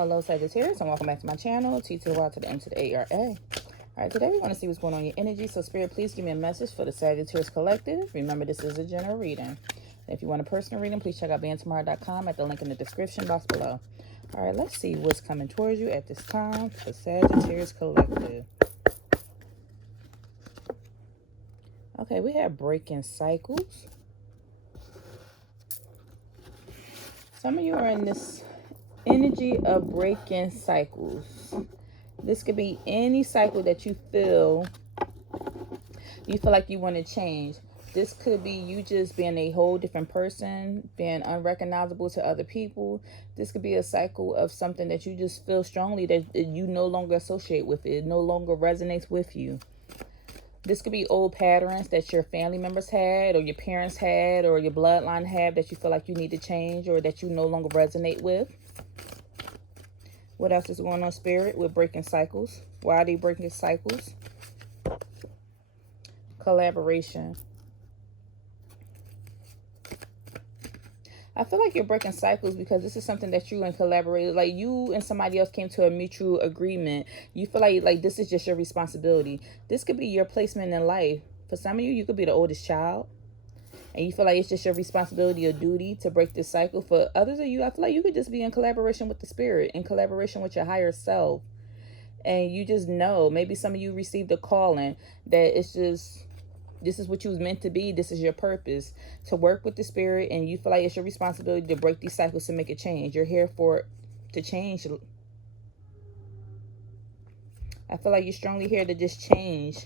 Hello Sagittarius and welcome back to my channel. T to the Y to the M to the A-R-A. Alright, today we're going to see what's going on in your energy. So Spirit, please give me a message for the Sagittarius Collective. Remember, this is a general reading. And if you want a personal reading, please check out beingtomorrow.com at the link in the description box below. Alright, let's see what's coming towards you at this time for Sagittarius Collective. Okay, we have breaking cycles. Some of you are in this energy of breaking cycles. This could be any cycle that you feel like you want to change. This could be you just being a whole different person, being unrecognizable to other people. This could be a cycle of something that you just feel strongly that you no longer associate with. It no longer resonates with you. This could be old patterns that your family members had, or your parents had, or your bloodline had that you feel like you need to change or that you no longer resonate with. What else is going on, Spirit, with breaking cycles? Why are they breaking cycles? Collaboration. I feel like you're breaking cycles because this is something that you and collaborated, like you and somebody else came to a mutual agreement. You feel like this is just your responsibility. This could be your placement in life. For some of you, you could be the oldest child, and you feel like it's just your responsibility or duty to break this cycle. For others of you, I feel like you could just be in collaboration with the Spirit, in collaboration with your higher self. And you just know, maybe some of you received a calling that it's just, this is what you was meant to be. This is your purpose, to work with the Spirit, and you feel like it's your responsibility to break these cycles to make a change. You're here for it to change. I feel like you're strongly here to just change.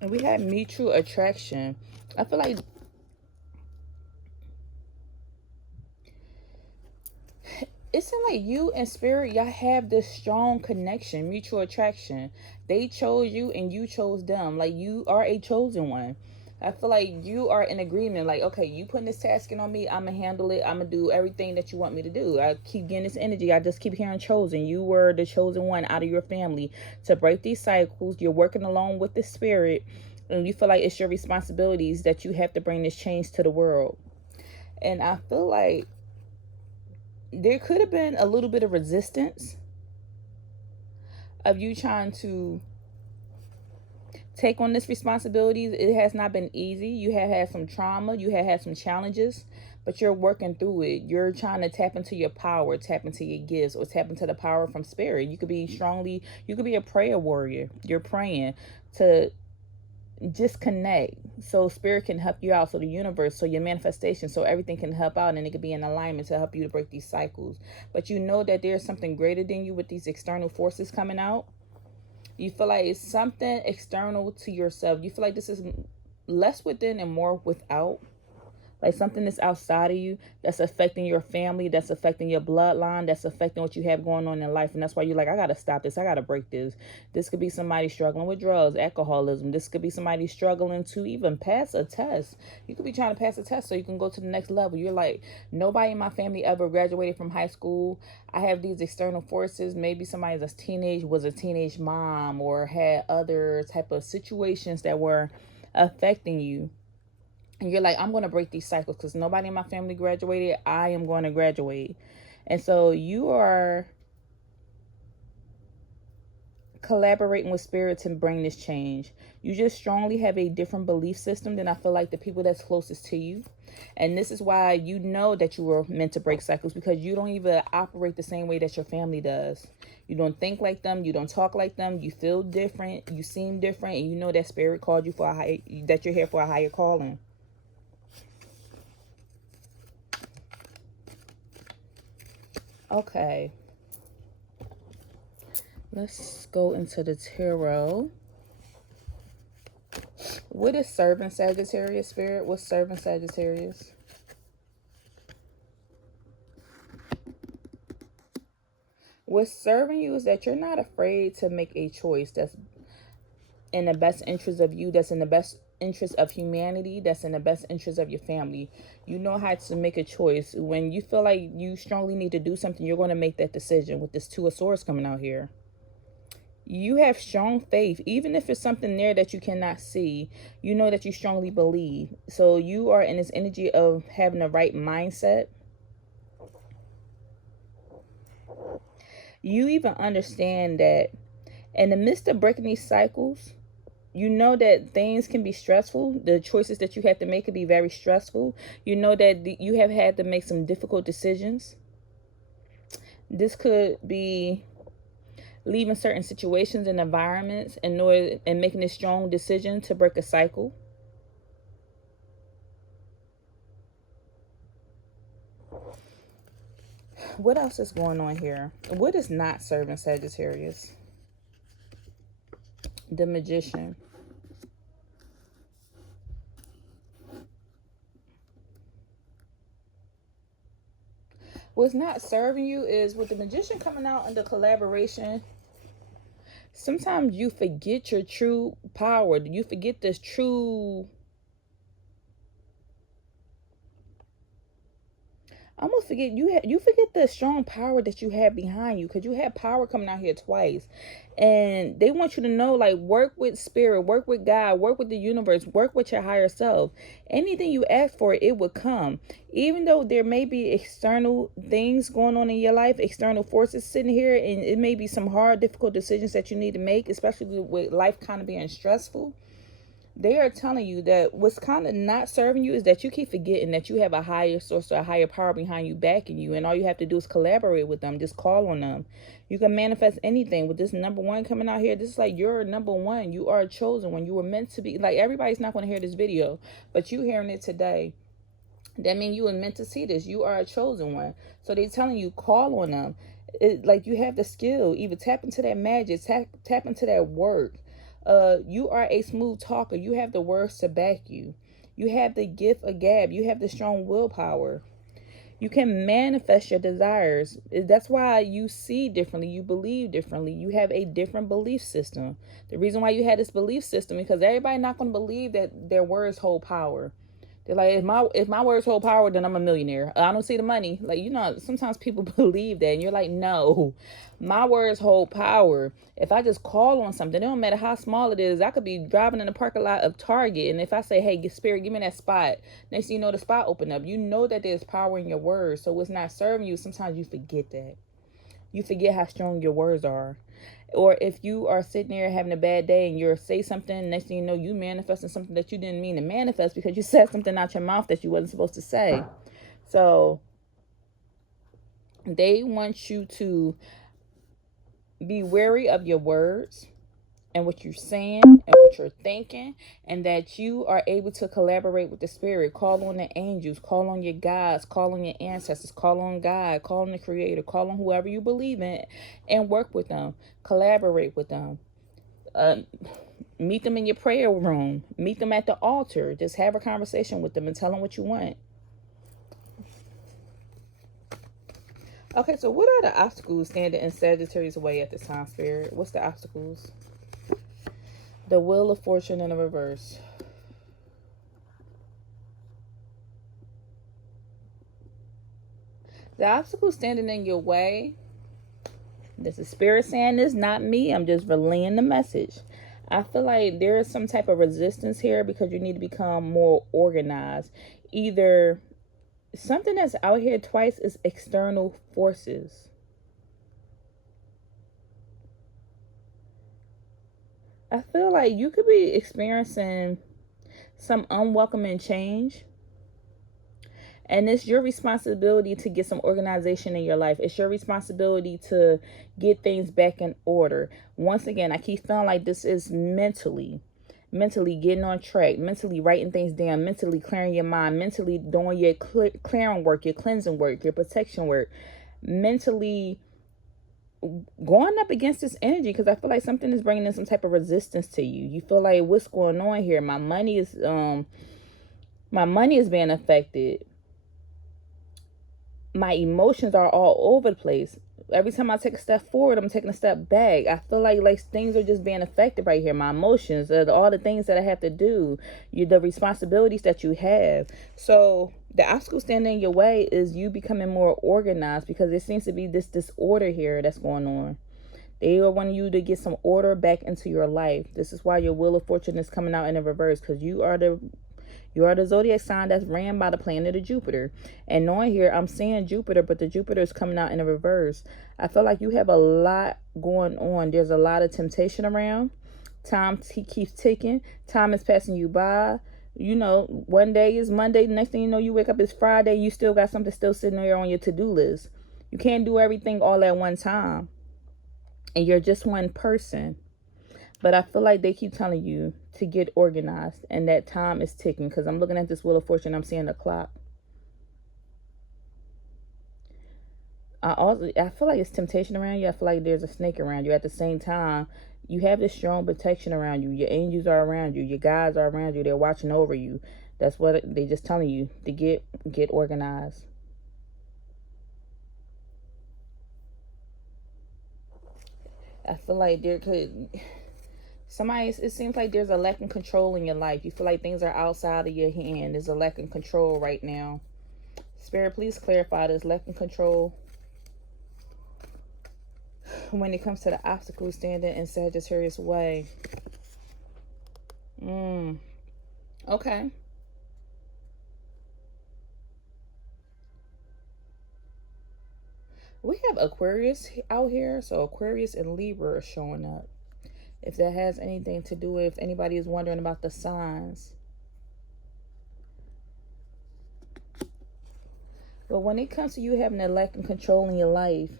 And we had mutual attraction. I feel like it's like you and Spirit, y'all have this strong connection, mutual attraction. They chose you and you chose them. Like, you are a chosen one. I feel like you are in agreement. Like, okay, you putting this task in on me, I'm going to handle it. I'm going to do everything that you want me to do. I keep getting this energy. I just keep hearing chosen. You were the chosen one out of your family to break these cycles. You're working along with the Spirit. And you feel like it's your responsibilities that you have to bring this change to the world. And I feel like there could have been a little bit of resistance of you trying to take on this responsibility. It has not been easy. You have had some trauma. You have had some challenges, but you're working through it. You're trying to tap into your power, tap into your gifts, or tap into the power from Spirit. You could be a prayer warrior. You're praying to just connect so Spirit can help you out, so the universe, so your manifestation, so everything can help out, and it could be in alignment to help you to break these cycles. But you know that there's something greater than you with these external forces coming out. You feel like it's something external to yourself. You feel like this is less within and more without. Like something that's outside of you that's affecting your family, that's affecting your bloodline, that's affecting what you have going on in life. And that's why you're like, I got to stop this. I got to break this. This could be somebody struggling with drugs, alcoholism. This could be somebody struggling to even pass a test. You could be trying to pass a test so you can go to the next level. You're like, nobody in my family ever graduated from high school. I have these external forces. Maybe somebody was a teenage mom, or had other type of situations that were affecting you. And you're like, I'm going to break these cycles because nobody in my family graduated. I am going to graduate. And so you are collaborating with Spirit to bring this change. You just strongly have a different belief system than I feel like the people that's closest to you. And this is why you know that you were meant to break cycles, because you don't even operate the same way that your family does. You don't think like them. You don't talk like them. You feel different. You seem different. And you know that Spirit called you for that you're here for a higher calling. Okay, let's go into the tarot. What is serving Sagittarius, Spirit? What's serving Sagittarius? What's serving you is that you're not afraid to make a choice that's in the best interest of you, that's in the best interest of humanity, that's in the best interest of your family. You know how to make a choice. When you feel like you strongly need to do something, you're going to make that decision. With this Two of Swords coming out here, you have strong faith. Even if it's something there that you cannot see, you know that you strongly believe. So you are in this energy of having the right mindset. You even understand that in the midst of breaking these cycles, you know that things can be stressful. The choices that you have to make can be very stressful. You know that you have had to make some difficult decisions. This could be leaving certain situations and environments in order and making a strong decision to break a cycle. What else is going on here? What is not serving Sagittarius? The Magician. What's not serving you is with the Magician coming out under collaboration. Sometimes you forget your true power. You forget this true... I almost forget you forget the strong power that you have behind you, because you have power coming out here twice, and they want you to know, like, work with spirit, work with God, work with the universe, work with your higher self. Anything you ask for, it will come. Even though there may be external things going on in your life, external forces sitting here, and it may be some hard, difficult decisions that you need to make, especially with life kind of being stressful. They are telling you that what's kind of not serving you is that you keep forgetting that you have a higher source or a higher power behind you, backing you, and all you have to do is collaborate with them. Just call on them. You can manifest anything. With this number one coming out here, this is like you're number one. You are a chosen one. You were meant to be. Like, everybody's not going to hear this video, but you hearing it today, that means you were meant to see this. You are a chosen one. So they're telling you, call on them. Like, you have the skill. Either tap into that magic, tap into that work. You are a smooth talker. You have the words to back you. You have the gift of gab. You have the strong willpower. You can manifest your desires. That's why you see differently. You believe differently. You have a different belief system. The reason why you had this belief system, because everybody not going to believe that their words hold power. They're like, if my words hold power, then I'm a millionaire. I don't see the money. Like, sometimes people believe that, and you're like, no, my words hold power. If I just call on something, it don't matter how small it is. I could be driving in the parking lot of Target, and if I say, hey, Spirit, give me that spot, next thing you know, the spot open up. You know that there's power in your words. So it's not serving you. Sometimes you forget that. You forget how strong your words are. Or if you are sitting there having a bad day and you're say something, next thing you know, you manifesting something that you didn't mean to manifest because you said something out your mouth that you wasn't supposed to say. So they want you to be wary of your words and what you're saying and what you're thinking, and that you are able to collaborate with the spirit. Call on the angels, call on your gods, call on your ancestors, call on God, call on the creator, call on whoever you believe in, and work with them, collaborate with them. Meet them in your prayer room, meet them at the altar, just have a conversation with them and tell them what you want. Okay, so what are the obstacles standing in Sagittarius' way at this time, Spirit? What's the obstacles? The Wheel of Fortune in the reverse. The obstacle standing in your way. This is Spirit saying this, not me. I'm just relaying the message. I feel like there is some type of resistance here because you need to become more organized. Either something that's out here twice is external forces. I feel like you could be experiencing some unwelcoming change. And it's your responsibility to get some organization in your life. It's your responsibility to get things back in order. Once again, I keep feeling like this is mentally getting on track, mentally writing things down, mentally clearing your mind, mentally doing your clearing work, your cleansing work, your protection work, mentally going up against this energy, because I feel like something is bringing in some type of resistance to you. You feel like, what's going on here? My money is being affected. My emotions are all over the place. Every time I take a step forward, I'm taking a step back. I feel like things are just being affected right here. My emotions, all the things that I have to do, the responsibilities that you have. So the obstacle standing in your way is you becoming more organized, because there seems to be this disorder here that's going on. They are wanting you to get some order back into your life. This is why your Wheel of Fortune is coming out in the reverse, because you are the You are the zodiac sign that's ran by the planet of Jupiter. And knowing here, I'm seeing Jupiter, but the Jupiter is coming out in a reverse. I feel like you have a lot going on. There's a lot of temptation around. Time keeps ticking. Time is passing you by. You know, one day is Monday. The next thing you know, you wake up, it's Friday. You still got something still sitting there on your to-do list. You can't do everything all at one time. And you're just one person. But I feel like they keep telling you to get organized. And that time is ticking. Because I'm looking at this Wheel of Fortune. I'm seeing the clock. I feel like it's temptation around you. I feel like there's a snake around you. At the same time, you have this strong protection around you. Your angels are around you. Your guides are around you. They're watching over you. That's what they just telling you, to get organized. I feel like there could it seems like there's a lack of control in your life. You feel like things are outside of your hand. There's a lack of control right now. Spirit, please clarify this lack of control when it comes to the obstacles standing in Sagittarius way. Okay. We have Aquarius out here, so Aquarius and Libra are showing up. If that has anything to do with, if anybody is wondering about the signs. But when it comes to you having a lack of control in your life,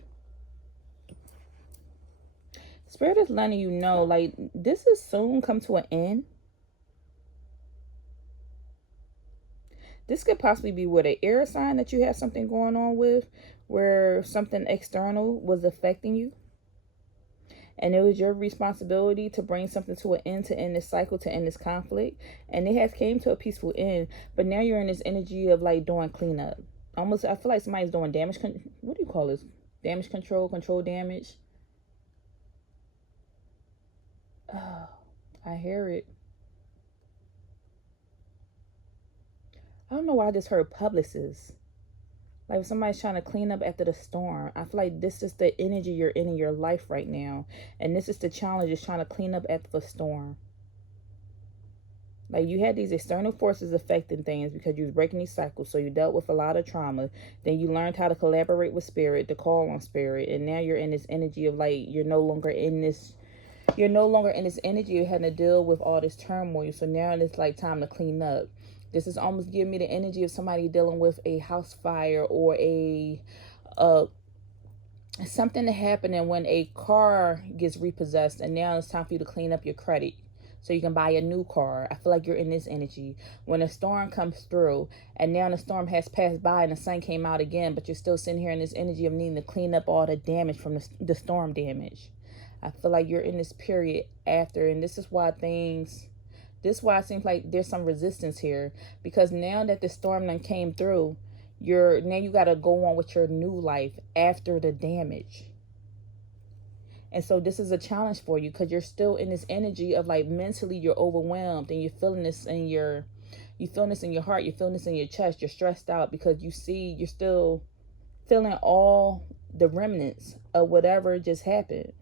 Spirit is letting you know, like, this is soon come to an end. This could possibly be with an air sign that you have something going on with, where something external was affecting you. And it was your responsibility to bring something to an end, to end this cycle, to end this conflict. And it has came to a peaceful end. But now you're in this energy of like doing cleanup. Almost, I feel like somebody's doing damage. What do you call this? Damage control, control damage. Oh, I hear it. I don't know why I just heard publicists. Like if somebody's trying to clean up after the storm. I feel like this is the energy you're in your life right now. And this is the challenge, is trying to clean up after the storm. Like you had these external forces affecting things because you was breaking these cycles. So you dealt with a lot of trauma. Then you learned how to collaborate with spirit, to call on spirit. And now you're in this energy of like, you're no longer in this energy. You're having to deal with all this turmoil. So now it's like time to clean up. This is almost giving me the energy of somebody dealing with a house fire or something that happened, and when a car gets repossessed, and now it's time for you to clean up your credit so you can buy a new car. I feel like you're in this energy. When a storm comes through, and now the storm has passed by and the sun came out again, but you're still sitting here in this energy of needing to clean up all the damage from the storm damage. I feel like you're in this period after, and this is why it seems like there's some resistance here, because now that the storm done came through, you got to go on with your new life after the damage. And so this is a challenge for you, because you're still in this energy of like mentally you're overwhelmed, and you're feeling this in your heart, you're feeling this in your chest, you're stressed out because you're still feeling all the remnants of whatever just happened.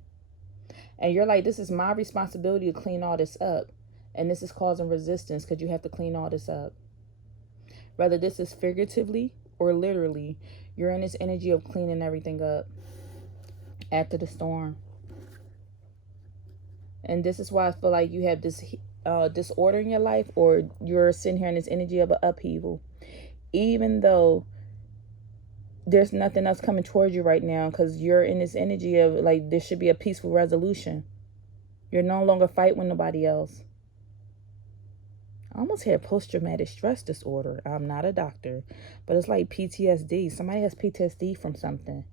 And you're like, this is my responsibility to clean all this up. And this is causing resistance because you have to clean all this up. Whether this is figuratively or literally, you're in this energy of cleaning everything up after the storm. And this is why I feel like you have this disorder in your life, or you're sitting here in this energy of an upheaval. Even though there's nothing else coming towards you right now, because you're in this energy of like there should be a peaceful resolution. You're no longer fighting with nobody else. I almost had post-traumatic stress disorder. I'm not a doctor, but it's like PTSD. Somebody has PTSD from something.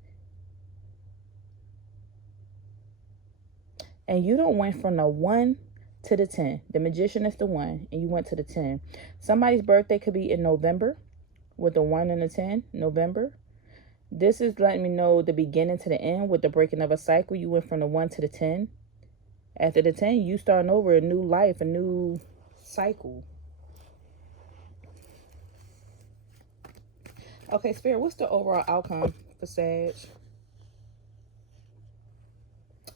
And you don't went from the 1 to the 10. The magician is the 1, and you went to the 10. Somebody's birthday could be in November with the 1 and the 10, November. This is letting me know the beginning to the end with the breaking of a cycle. You went from the 1 to the 10. After the 10, you starting over a new life, a new cycle. Okay, Spirit, what's the overall outcome for Sag?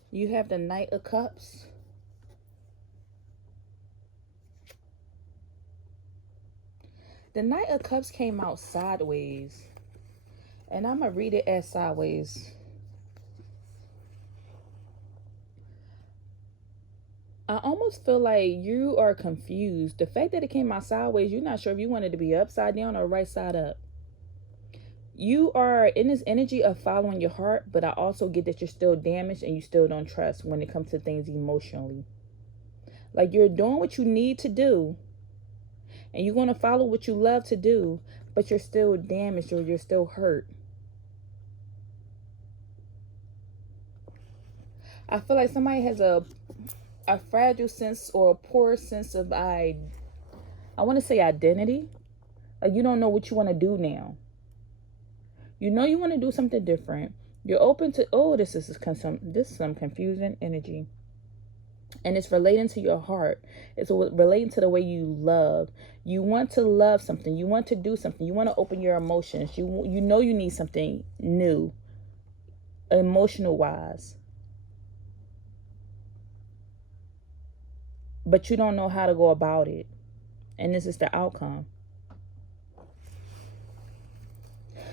You have the Knight of Cups. The Knight of Cups came out sideways. And I'm going to read it as sideways. I almost feel like you are confused. The fact that it came out sideways, you're not sure if you wanted to be upside down or right side up. You are in this energy of following your heart, but I also get that you're still damaged and you still don't trust when it comes to things emotionally. Like you're doing what you need to do and you're going to follow what you love to do, but you're still damaged or you're still hurt. I feel like somebody has a fragile sense or a poor sense of I want to say identity. Like you don't know what you want to do now. You know you want to do something different. You're open to, this is some confusing energy. And it's relating to your heart. It's relating to the way you love. You want to love something. You want to do something. You want to open your emotions. You know you need something new, emotional wise. But you don't know how to go about it. And this is the outcome.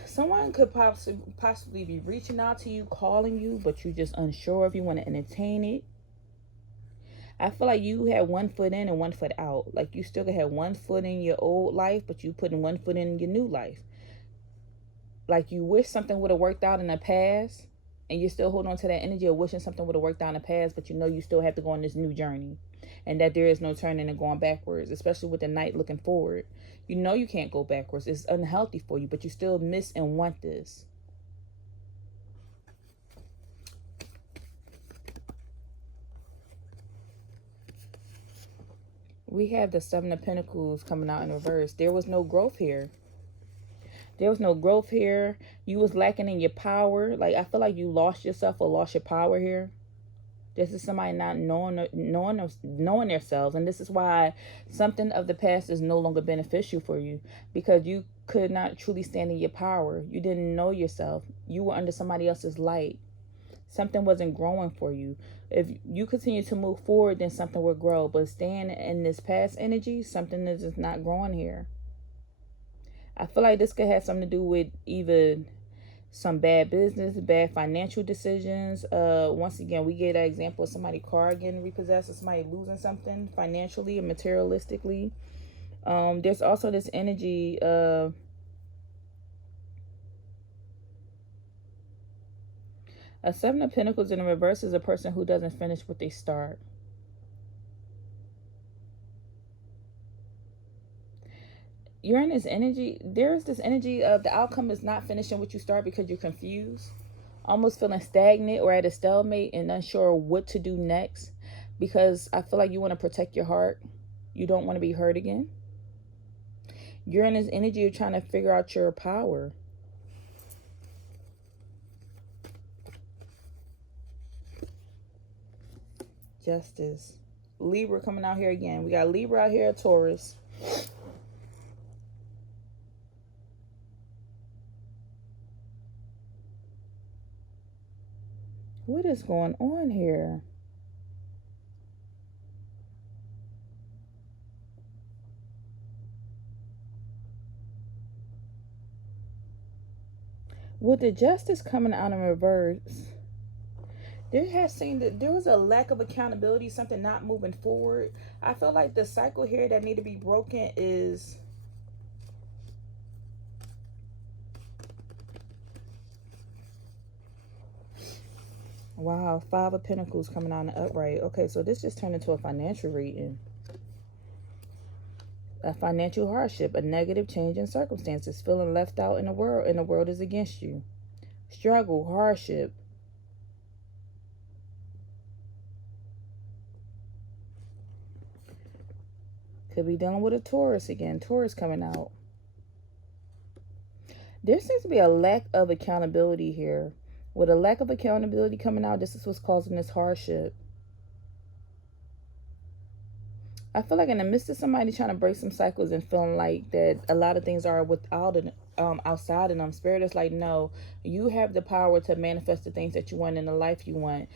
Someone could possibly be reaching out to you, calling you, but you're just unsure if you want to entertain it. I feel like you had one foot in and one foot out. Like you still had one foot in your old life, but you putting one foot in your new life. Like you wish something would have worked out in the past, and you're still holding on to that energy of wishing something would have worked out in the past, but you know you still have to go on this new journey. And that there is no turning and going backwards, especially with the Knight looking forward. You know you can't go backwards. It's unhealthy for you, but you still miss and want this. We have the Seven of Pentacles coming out in reverse. There was no growth here. There was no growth here. You was lacking in your power. Like I feel like you lost yourself or lost your power here. This is somebody not knowing themselves. And this is why something of the past is no longer beneficial for you. Because you could not truly stand in your power. You didn't know yourself. You were under somebody else's light. Something wasn't growing for you. If you continue to move forward, then something will grow. But staying in this past energy, something is just not growing here. I feel like this could have something to do with either some bad business, bad financial decisions. Once again, we get an example of somebody car getting repossessed, or somebody losing something financially and materialistically. There's also this energy of a Seven of Pentacles in the reverse is a person who doesn't finish what they start. You're in this energy. There's this energy of the outcome is not finishing what you start because you're confused, almost feeling stagnant or at a stalemate and unsure what to do next. Because I feel like you want to protect your heart. You don't want to be hurt again. You're in this energy of trying to figure out your power. Justice. Libra coming out here again. We got Libra out here, Taurus. What is going on here? With the Justice coming out in reverse, there was a lack of accountability, something not moving forward. I feel like the cycle here that need to be broken is wow, Five of Pentacles coming out in the upright. Okay, so this just turned into a financial reading. A financial hardship, a negative change in circumstances, feeling left out in the world, and the world is against you. Struggle, hardship. Could be dealing with a Taurus again. Taurus coming out. There seems to be a lack of accountability here. With a lack of accountability coming out, this is what's causing this hardship. I feel like in the midst of somebody trying to break some cycles and feeling like that a lot of things are outside of them, Spirit is like, no, you have the power to manifest the things that you want in the life you want.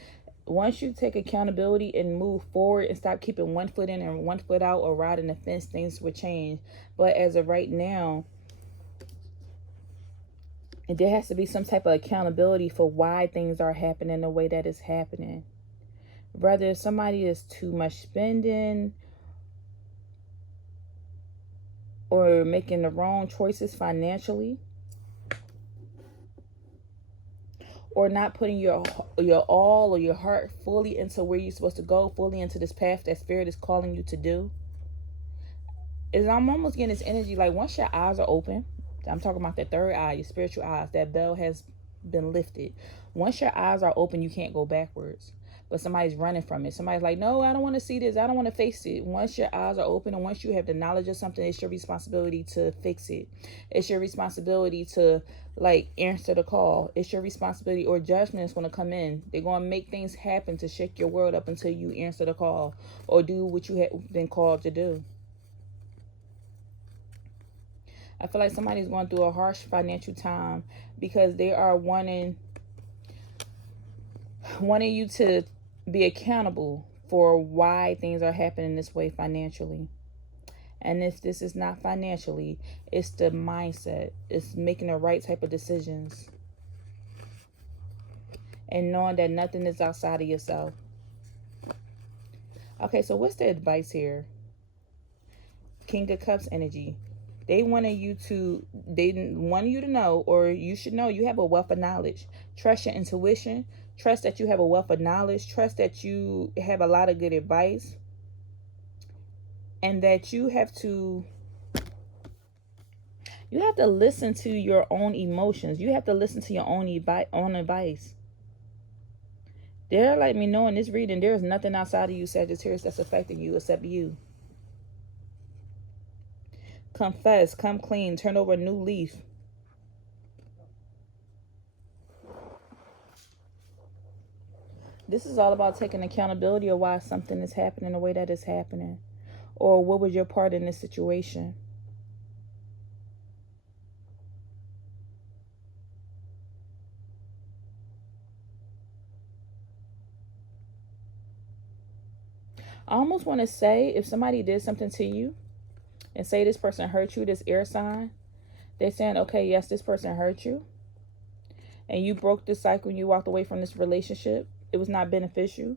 once you take accountability and move forward and stop keeping one foot in and one foot out or riding the fence, things will change. But as of right now, there has to be some type of accountability for why things are happening the way that it's happening. Whether somebody is too much spending or making the wrong choices financially, or not putting your all or your heart fully into where you're supposed to go, fully into this path that spirit is calling you to do. I'm almost getting this energy like once your eyes are open, I'm talking about that third eye, your spiritual eyes, that veil has been lifted. Once your eyes are open, you can't go backwards. But somebody's running from it. Somebody's like, no, I don't want to see this. I don't want to face it. Once your eyes are open and once you have the knowledge of something, it's your responsibility to fix it. It's your responsibility to like answer the call. It's your responsibility, or judgment is going to come in. They're going to make things happen to shake your world up until you answer the call or do what you have been called to do. I feel like somebody's going through a harsh financial time because they are wanting you to be accountable for why things are happening this way financially. And if this is not financially, it's the mindset. It's making the right type of decisions. And knowing that nothing is outside of yourself. Okay, so what's the advice here? King of Cups energy. They wanted you to know, or you should know, you have a wealth of knowledge. Trust your intuition. Trust that you have a wealth of knowledge. Trust that you have a lot of good advice. And that you have to listen to your own emotions. You have to listen to your own advice. They're letting me know in this reading, there is nothing outside of you, Sagittarius, that's affecting you except you. Confess, come clean, turn over a new leaf. This is all about taking accountability of why something is happening the way that it's happening. Or what was your part in this situation? I almost want to say, if somebody did something to you, and say this person hurt you, this air sign, they're saying, okay, yes, this person hurt you. And you broke this cycle and you walked away from this relationship. It was not beneficial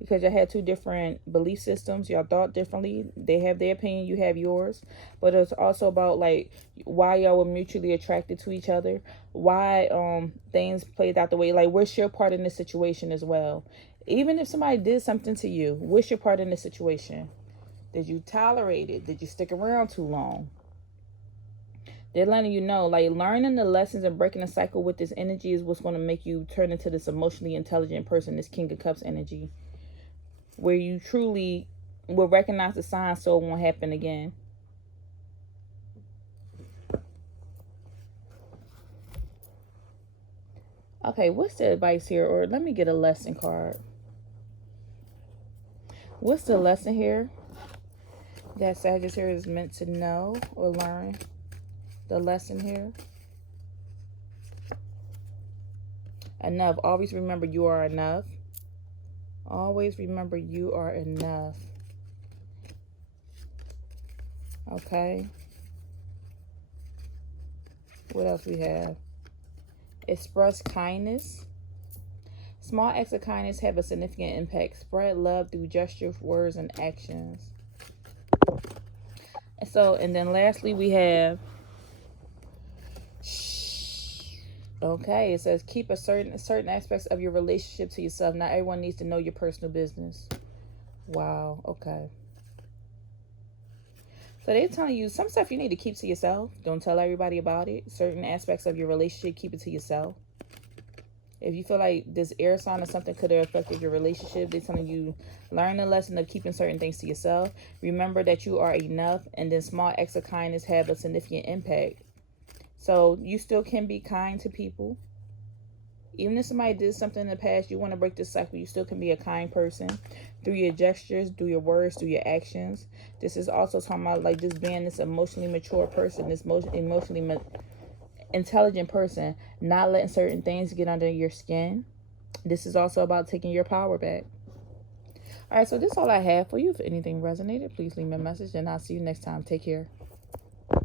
because you had two different belief systems. Y'all thought differently. They have their opinion, you have yours. But it's also about like why y'all were mutually attracted to each other. Why things played out the way. Like, what's your part in this situation as well? Even if somebody did something to you, what's your part in this situation? Did you tolerate it? Did you stick around too long? They're letting you know, like, learning the lessons and breaking the cycle with this energy is what's going to make you turn into this emotionally intelligent person, this King of Cups energy, where you truly will recognize the signs so it won't happen again. Okay, what's the advice here? Or let me get a lesson card. What's the lesson here that Sagittarius is meant to know or learn? The lesson here. Enough. Always remember you are enough. Always remember you are enough. Okay. What else we have? Express kindness. Small acts of kindness have a significant impact. Spread love through gestures, words, and actions. And then lastly we have, okay, it says keep a certain aspects of your relationship to yourself. Not everyone needs to know your personal business. Wow, okay. So they're telling you some stuff you need to keep to yourself. Don't tell everybody about it. Certain aspects of your relationship, keep it to yourself. If you feel like this air sign or something could have affected your relationship, they're telling you learn the lesson of keeping certain things to yourself. Remember that you are enough, and then small acts of kindness have a significant impact. So you still can be kind to people. Even if somebody did something in the past, you want to break this cycle, you still can be a kind person through your gestures, through your words, through your actions. This is also talking about like just being this emotionally mature person, this emotionally intelligent person, not letting certain things get under your skin. This is also about taking your power back. All right, so this is all I have for you. If anything resonated, please leave me a message, and I'll see you next time. Take care.